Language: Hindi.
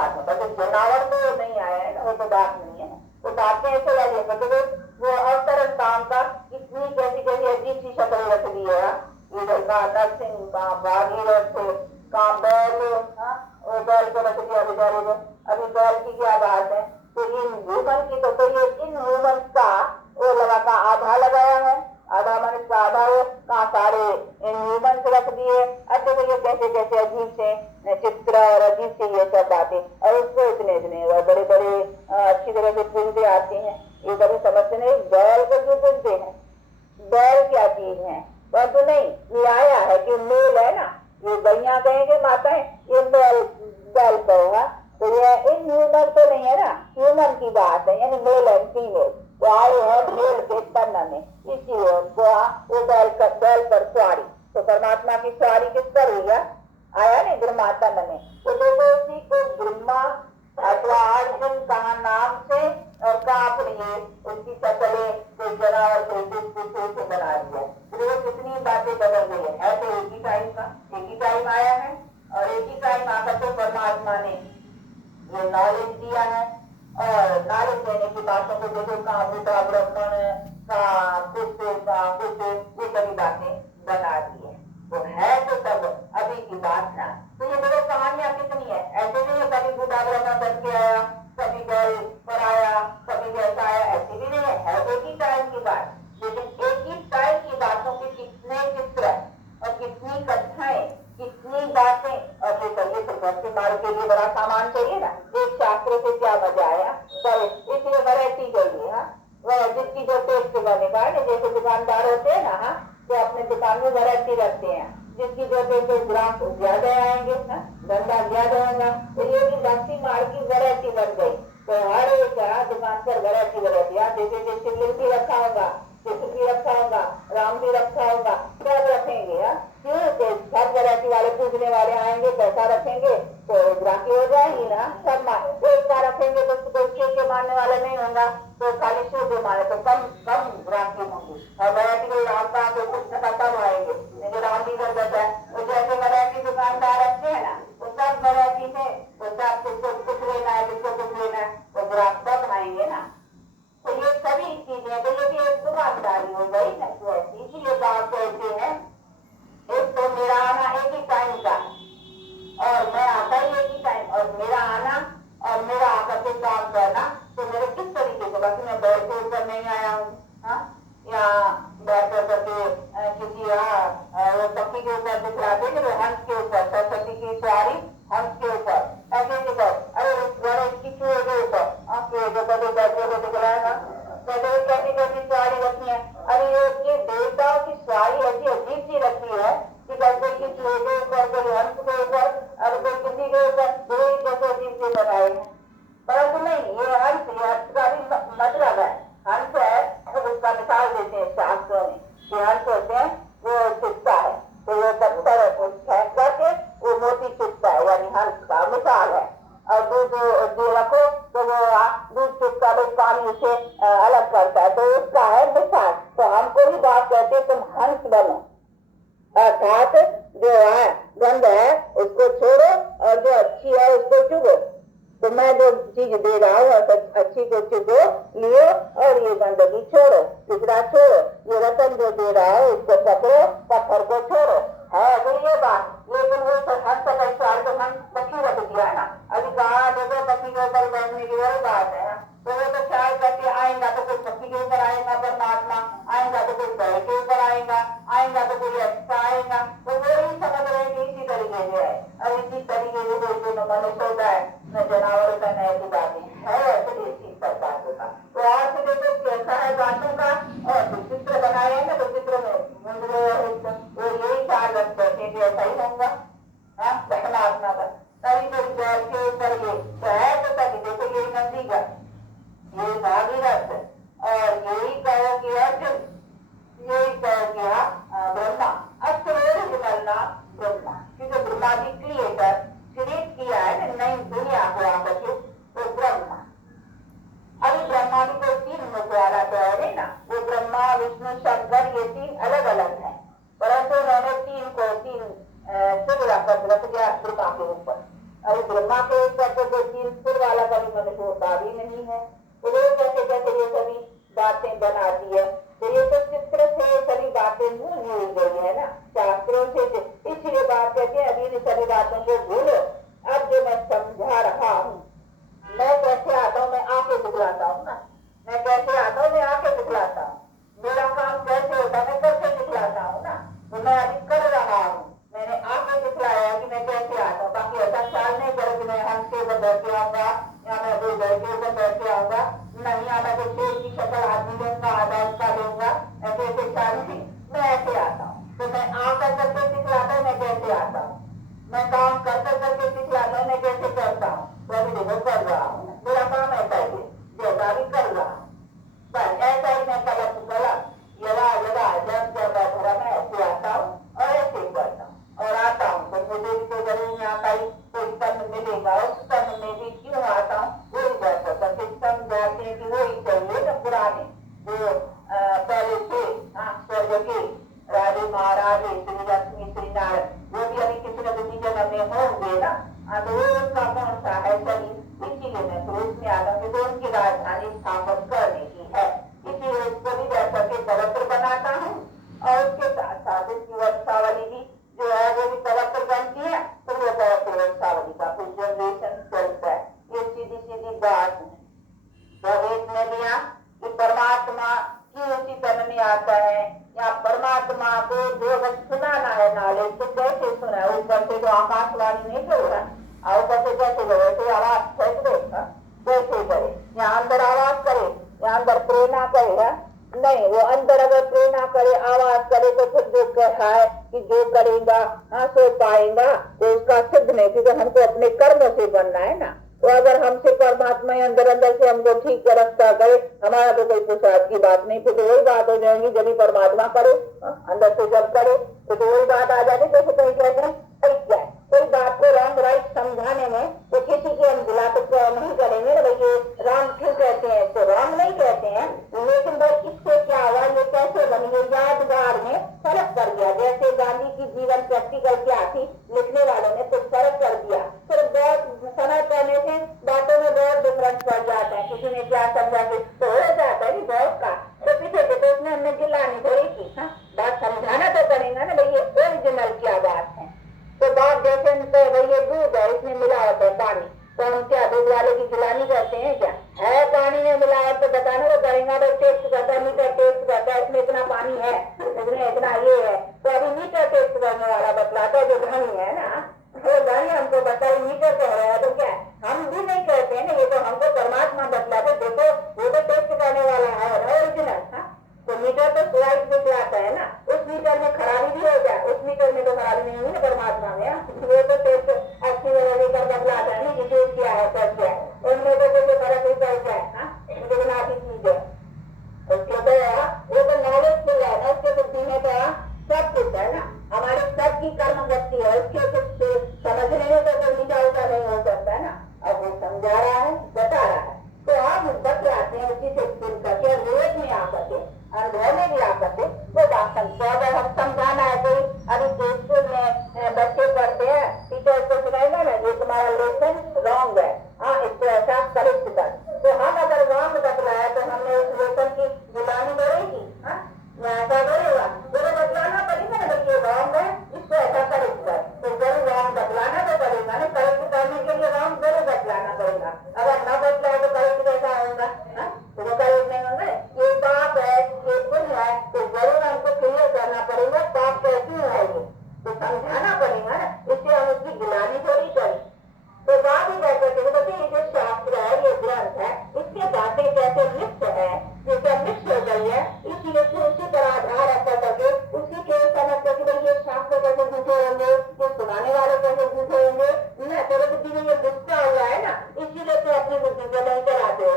बात है, बस जनावर तो नहीं आया है ना, वो तो बात नहीं है। तो बातें ऐसे लगे मतलब वो अवतरण काम का इतनी कैसी कैसी अजीब सी शक्ल रख दी है। इधर का नरसिंह का भागीरथ का बैल, वो बैल को रख दिया बेचारे को। अभी बैल की क्या बात है, तो इन ह्यूमन की तो ये इन ह्यूमन का वो लगा का आधा लगाया है, आधा मनुष्य का आधा हो कहा सारे इन ह्यूमन से रख दिए। अच्छा तो ये कैसे कैसे अजीब से चित्र और अजीब से ये सब बातें, और उसको इतने इतने बड़े बड़े अच्छी तरह से फिल्में आती हैं। ये कभी समझते नहीं बैल को क्यों फिल्मते हैं, बैल क्या चीज है। परंतु नहीं, ये आया है कि मेल है ना, ये गैया कहेंगे माता है, ये बैल बैल कहेगा। तो ये इन ह्यूमन तो नहीं है ना, ह्यूमन की बात है, यानी मेल एंड फीमेल वो आए हैं मेल के तन में, इसीलिए उनको वो बैल पर सवारी। तो परमात्मा की सवारी किस पर हुई है, आया नहीं ब्रह्मातन में। तो देखो उसी को ब्रह्मा अथवा अर्जुन कहा नाम से और कहा अपने उसकी शक्लें कोई जनावर से बना दिया। तो कितनी बातें बदल गई है तो एक ही टाइम का, एक ही टाइम आया है और एक ही टाइम आकर तो परमात्मा ने ये नॉलेज दिया है। और नॉलेज देने की बातों को देखो कहा भूता ब्राह्मण का कुछ ये सभी बातें बना दी है। तो है तो सब अभी की बात ना। तो ये देखो कहानियां कितनी है, ऐसे नहीं है कभी भूता ब्राह्मण बन के आया, कभी बैल पर आया, कभी जैसा आया, ऐसी भी नहीं है एक ही टाइम की बात। लेकिन एक ही टाइम की बातों के कितने चित्र और कितनी कथाएं, कितनी बातें। और ये करिए तो घर के माल के लिए बड़ा सामान चाहिए ना, एक शास्त्र से क्या मजा आया, पर इसलिए वैरायटी चाहिए। वह जिसकी जो टेस्ट बनेगा, जैसे दुकानदार होते हैं ना, तो अपने दुकान में वैरायटी रखते हैं, जिसकी जो टेस्ट ग्राहक ज्यादा आएंगे ना, धंधा ज्यादा होगा। तो ये भी भक्ति माल की वैरायटी बन गई। तो हर एक दुकान पर वैरायटी जैसे शिवलिंग भी रखा होगा, कृष्ण भी रखा होगा, राम भी रखा होगा, सब रखेंगे। क्यों, सब वैरायटी वाले पूजने वाले आएंगे, पैसा रखेंगे तो ग्राहकी हो जाएगी ना। सब एक का रखेंगे तो कोई के मानने वाला नहीं होगा, तो खाली शिव के माने तो कम कम ग्राहकी होंगी। और वैरायटी को राम का तो कुछ न कम आएंगे, जो राम भी कर देता है। तो जैसे वैरायटी दुकानदार रखते हैं ना, तो सब वैरायटी से तो सब किसको कुछ लेना है, किसको कुछ लेना है, तो ग्राहक सब आएंगे ना। तो ये सभी चीजें तो ये भी एक दुकानदारी हो गई ना। तो इसीलिए बात कहते हैं एक तो मेरा आना एक ही टाइम का और मैं आता ही एक ही टाइम, और मेरा आना और मेरा आकर के काम करना तो मेरे किस तरीके से, बाकी मैं बैठ के ऊपर नहीं आया हूँ या बैठ करके किसी पक्षी के ऊपर दिखलाते कि हंस के ऊपर, सरस्वती की सवारी हंस के ऊपर ऐसे दिखाओ, अरे गणेश की चूहे के ऊपर जो बैठे को दिखलाएगा, कैसी कैसी सवारी रखी है। अरे ये देवताओं की सवारी ऐसी अजीब सी रखी है कि कोई की चूहे के ऊपर, कोई हंस के ऊपर, और कोई किसी के ऊपर, कोई कैसे अजीब से बनाए। परंतु नहीं, ये हंस का भी मतलब है, हंस है तो उसका मिसाल देते हैं शास्त्रों में कि हंस होते हैं वो चित्ता है, तो वो पत्थर फेंक करके वो मोती चित्ता है, यानी हंस का मिसाल है। और दूध रखो तो वो दूध चित्ता में पानी से अलग करता है, तो उसका है मिसाल। तो हमको भी बात कहते तुम हंस बनो, अर्थात जो है गंध है उसको छोड़ो और जो अच्छी है उसको चुगो। तो मैं जो चीज दे रहा हूँ अच्छी को चुगो लियो और ये गंदगी छोड़ो, पिछड़ा छोड़ो। ये रतन जो दे रहा है उसको पकड़ो, पत्थर को छोड़ो, है तो ये बात। लेकिन वो हंस तो हम पक्षी रख दिया है ना, अभी कहा देखो पक्षी के ऊपर बैठने की वही बात है। तो वो तो ख्याल करके आएगा तो कोई पक्षी के ऊपर आएगा परमात्मा, आएगा तो कोई बैल के ऊपर आएगा तो कोई अच्छा आएगा। तो वो ही समझ रहे हैं इसी तरीके से है, और इसी तरीके से कोई मनुष्य होता है न जानवर होता है, ऐसी बातें है ऐसे इसी सब बातों का। तो आज से देखो कैसा है बातों का, और चित्र बनाए हैं ना, तो चित्र में वो यही ख्याल रखते थे कि ऐसा ही होगा परमात्मा का। तभी तो बैल के ऊपर ये तो है, तो तभी देखो यही नंदी का, यही भागीरथ, और यही कहो कि अर्जुन, यही कहो कि ब्रह्मा, अक्रोर विमलना ब्रह्मा, क्योंकि ब्रह्मा जी क्रिएटर क्रिएट किया है नई दुनिया को आकर मनुष्य होता भी नहीं है। तो वो कैसे कैसे ये सभी बातें बनाती है। तो ये तो चित्र से सभी बातें भूल गई है ना, शास्त्रों से। इसलिए बात कहते हैं अभी इन सभी बातों को भूलो। अब जो मैं समझा रहा हूँ, मैं कैसे आता हूँ, मैं आके दिखलाता हूँ ना। मैं कैसे आता हूँ, मैं आके दिखलाता हूँ। मेरा काम कैसे होता है, मैं कैसे दिखलाता हूँ ना। तो मैं अभी कर रहा हूँ, मैंने आके दिखलाया है कि मैं कैसे आता हूँ। बाकी ऐसा ख्याल नहीं करो कि मैं हमसे उधर बैठ के आऊंगा या मैं वो बैठ के उधर बैठ के आऊंगा। नहीं, आता तो शेर की शक्ल आदमी लूंगा, आधा उसका लूंगा, ऐसे ऐसे ख्याल नहीं। मैं ऐसे आता हूँ। तो मैं आकर करके दिखलाता हूँ, मैं कैसे आता हूँ। मैं काम कर करके दिखलाता हूँ, मैं कैसे करता हूँ। तो अभी देखो कर रहा हूँ, मेरा काम ऐसा ही जैसा भी कर रहा हूँ, बस ऐसा ही। मैं गलत गलत यदा यदा जब जब बैठा मैं ऐसे आता हूँ और ऐसे ही करता हूँ और आता हूँ। तो मुझे भी तो जरूर नहीं आता ही, कोई कर्म मिलेगा, उस कर्म में भी क्यों आता हूँ, वही बैठा था। फिर समझाते हैं कि वही चाहिए ना पुराने जो पहले थे, हाँ, स्वर्ग के राजे महाराज श्री लक्ष्मी श्री नारायण, वो भी अभी किसी न किसी जन्म में होंगे ना। तो वो उनका कौन सा है शरीर, इसीलिए मैं तो उसमें आता हूँ कि उनकी राजधानी स्थापन करने की है। इसीलिए उसको भी बैठकर के पवित्र बनाता हूँ और उसके साथ साथ उसकी वंशावली भी जो है वो भी पवित्र बनती है। तो वो पवित्र वंशावली का कुछ जनरेशन चलता है। ये सीधी सीधी बात है। प्रवेश में लिया कि परमात्मा क्यों उसी तन में आता है, या परमात्मा को जो सुनाना है नॉलेज तो कैसे सुना है। ऊपर से तो आकाशवाणी नहीं कर रहा, ऊपर से कैसे करे, तो आवाज फेंक दे, कैसे करे, यहाँ अंदर आवाज करे, यहाँ अंदर प्रेरणा करे, नहीं। वो अंदर अगर प्रेरणा करे, आवाज करे, तो फिर जो कहा है कि जो करेगा हाँ सो पाएगा, तो उसका सिद्ध नहीं, क्योंकि हमको अपने कर्मों से बनना है ना। तो अगर हमसे परमात्मा अंदर अंदर से हमको ठीक रखता करे, हमारा तो कोई पुरुषार्थ की बात नहीं। फिर तो वही बात हो जाएगी जब भी परमात्मा करे, अंदर से जब करे तो वही बात आ जाती। जैसे कहीं कहते हैं जाए कोई बात को रॉन्ग राइट समझाने में, तो किसी की हम गिला तो नहीं करेंगे ना भाई ये राम क्यों कहते हैं, तो राम नहीं कहते हैं। लेकिन भाई इससे क्या हुआ, ये कैसे बनी, ये यादगार में फर्क कर गया। जैसे गांधी की जीवन प्रैक्टिकल क्या थी, लिखने वालों ने कुछ फर्क कर दिया, फिर बहुत समय करने से बातों में बहुत डिफरेंस पड़ जाता है। किसी ने क्या समझा तो हो जाता है बहुत का, तो पीछे तो उसने हमने गिलानी थोड़ी की, बात समझाना तो करेगा ना भाई ये ओरिजिनल क्या बात है। तो बात जैसे भाई ये दूध है, इसमें मिलावट है पानी, तो हम क्या दूध वाले की गिलानी करते हैं क्या, है पानी में मिलावट तो बताना तो करेगा। तो टेस्ट करता है, मीटर टेस्ट करता है, इसमें इतना पानी है, इसमें इतना ये है, तो अभी मीटर टेस्ट करने वाला बतलाता है जो धनी है ना, वो धनी हमको बताए मीटर कह रहा है, तो क्या हम भी नहीं कहते हैं ना, ये तो हमको परमात्मा बतलाते। देखो वो तो टेस्ट करने वाला है ओरिजिनल, तो मीटर तो स्वाइस दिखलाता है ना, उस मीटर में खराबी भी हो जाए, उस मीटर में तो खराबी नहीं हुई ना परमात्मा में, वो तो टेस्ट अच्छी लेकर बतलाता है कि टेस्ट क्या है सब क्या है, उनमें तो कोई फर्क नहीं पड़ता है, मुझे बना की चीज है उसके तो वो तो नॉलेज मिल है ना, उसके बुद्धि में तो सब कुछ है ना। हमारी सबकी कर्म गति है, उसके कुछ समझने में तो कोई मीठा उठा नहीं हो सकता है ना। अब वो समझा रहा है, बता रहा है, तो हम बतलाते हैं उसी से सुन करके, रोज में आकर के अनुभव में भी आकर के वो बात समझते। अगर हम समझाना है कोई, अभी स्कूल में बच्चे पढ़ते हैं, टीचर को सुनाएगा ना ये तुम्हारा लेसन रॉन्ग है, इसको ऐसा करेक्ट कर, तो हम अगर रॉन्ग बतलाया तो हमने उस लेसन की गिलानी करेगी, ऐसा करेगा, जरूर बतलाना पड़ेगा ना बच्चे रॉन्ग है, इसको ऐसा करेक्ट कर, तो जरूर रॉन्ग बतलाना तो पड़ेगा ना, करेक्ट करने के लिए रॉन्ग जरूर बतलाना पड़ेगा। अगर न बतलाए तो करेक्ट कैसा होगा, तो वो करेक्ट नहीं होंगे। ये पाप है, ये पुण्य है, तो जरूर हमको क्लियर करना पड़ेगा पाप कैसी है, ये तो समझाना पड़ेगा ना, इससे हम उसकी गिलानी थोड़ी करें। तो बात ही कहते ये जो शास्त्र है, ये ग्रंथ है, इसके बातें कैसे मिक्स है, जैसे मिक्स हो गई है, इसीलिए उसी पर आधार रखा करके उसी के समझ करके ये शास्त्र कैसे झूठे होंगे, ये सुनाने वाले कैसे झूठे होंगे, तेरे बुद्धि में ये गुस्सा हुआ है ना, इसीलिए तो अपनी बुद्धि को नहीं कराते हो,